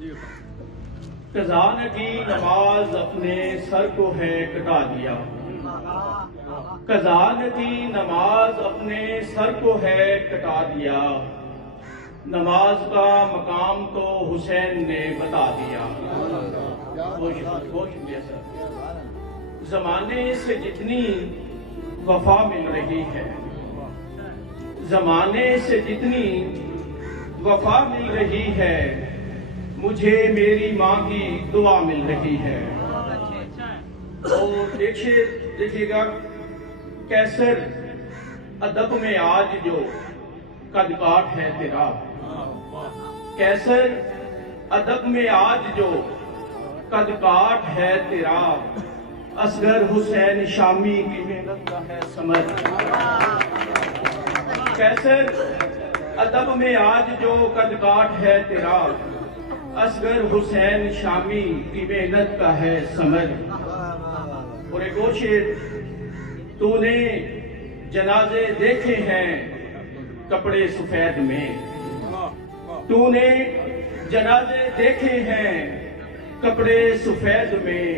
कज़ा ने की नमाज अपने सर को है कटा दिया। कज़ा ने की नमाज अपने सर को है कटा दिया। नमाज का मकाम तो हुसैन ने बता दिया। बहुत शुक्रिया सर। जमाने से जितनी वफा मिल रही है, जमाने से जितनी वफा मिल रही है, मुझे मेरी माँ की दुआ मिल रही है। और देखिएगा कैसर अदब में आज जो कदकाठ है तेरा, कैसर अदब में आज जो कदकाठ है तेरा, असगर हुसैन शामी की मेहनत का है समर। कैसर अदब में आज जो कदकाठ है तेरा, असगर हुसैन शामी की मेहनत का है समर। और एक और शेर, तूने जनाजे देखे हैं कपड़े सफेद में, तूने जनाजे देखे हैं कपड़े सफेद में,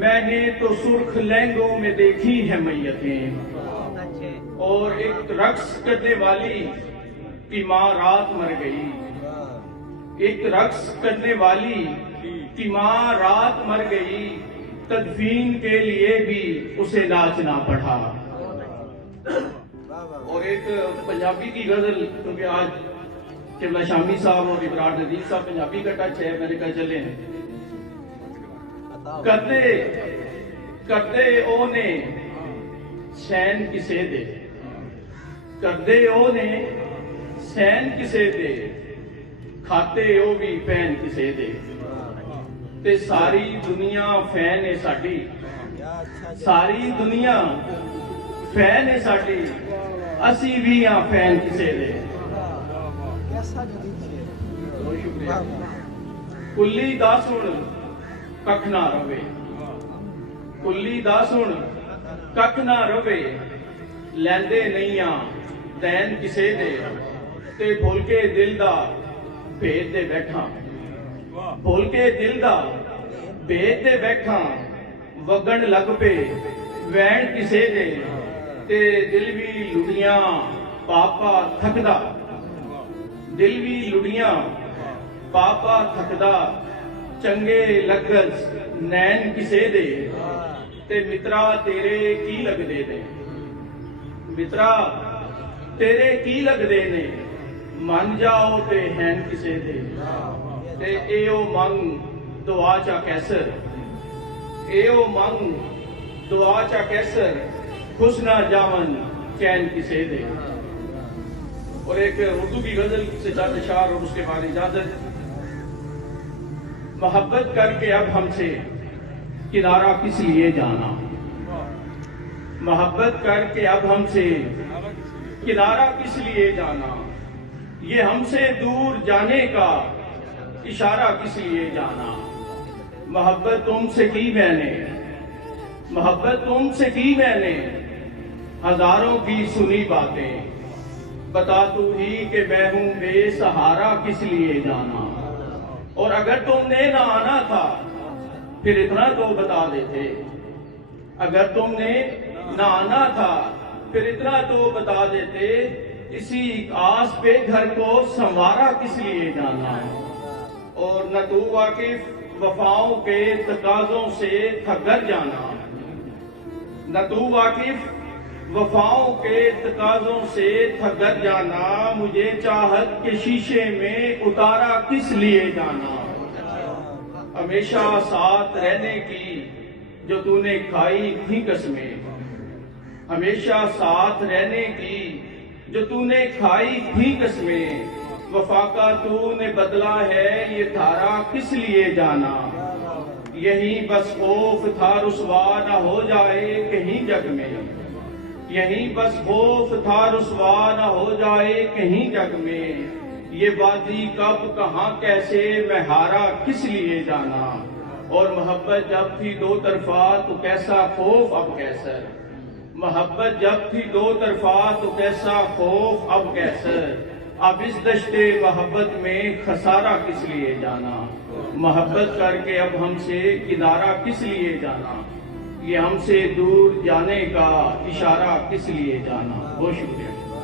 मैंने तो सुर्ख लहंगों में देखी है मैयतें। और एक रक्स करने वाली की माँ रात मर गई, एक रक्स करने वाली की माँ रात मर गई, तदफीन के लिए भी उसे नाचना पड़ा। और एक पंजाबी की गजल, क्योंकि आज किबला शामी साहब और इब्रार नदीम साहब पंजाबी का टच है, मैंने कहा चले करते करते ओ ने सैन किसे दे, करदे ओ ने सैन किसे दे, खाते ओ भी पैन किसे दे। ते सारी दुनिया फैन है साडी, सारी दुनिया फैन है साडी, असी भी हाँ फैन किसे दे। बहुत शुक्रिया। कुल्ली दा सुन कख ना रवे, कुल्ली दा सुन कख ना रवे, लैंदे नहीं आ दैन किसे दे, ते भुल के दिल दा भेद दे बैठा, भुल के दिल दा भेद दे बैठा, वगण लग पे वैन किसे दे, ते दिल भी लुड़ियां पापा थकदा, दिल भी लुड़ियां पापा थकदा, चंगे लगज नैन किसे दे, ते मित्रा तेरे की लगदे ने, मित्रा तेरे की लगदे ने, मन जाओ ते हैन किसे दे। ते एओ मंग दुआ चा कैसर, एओ मंग दुआ चा कैसर, खुश ना जावन चैन किसे दे। और एक उर्दू की गजल से चंद अशार और उसके बाद इजाजत। मोहब्बत करके अब हमसे किनारा किस लिए जाना, मोहब्बत करके अब हमसे किनारा किस लिए जाना, ये हमसे दूर जाने का इशारा किस लिए जाना। मोहब्बत तुमसे की मैंने, मोहब्बत तुमसे की मैंने, हजारों की सुनी बातें, बता तू ही कि मैं हूं बेसहारा किस लिए जाना। और अगर तुमने ना आना था फिर इतना तो बता देते, अगर तुमने ना आना था फिर इतना तो बता देते, इसी आस पे घर को संवारा किस लिए जाना। और न तू वाकिफ वफाओं के तकाजों से ठगर जाना, न तू वाकिफ वफाओं के तकाजों से ठगर जाना, मुझे चाहत के शीशे में उतारा किस लिए जाना। हमेशा साथ रहने की जो तूने खाई थी कसमें, हमेशा साथ रहने की जो तूने खाई थी कसमें, वफा का तूने बदला है ये धारा किस लिए जाना। यही बस खौफ था रुसवा न हो जाए कहीं जग में, यही बस खौफ था रुसवा न हो जाए कहीं जग में, ये वादी कब कहाँ कैसे मैं हारा किस लिए जाना। और मोहब्बत जब थी दो तरफा तो कैसा खौफ अब कैसर, मोहब्बत जब थी दो तरफा तो कैसा खौफ अब कैसर, अब इस दश्ते मोहब्बत में खसारा किस लिए जाना, मोहब्बत करके अब हमसे किनारा किस लिए जाना, ये हमसे दूर जाने का इशारा किस लिए जाना। बहुत शुक्रिया।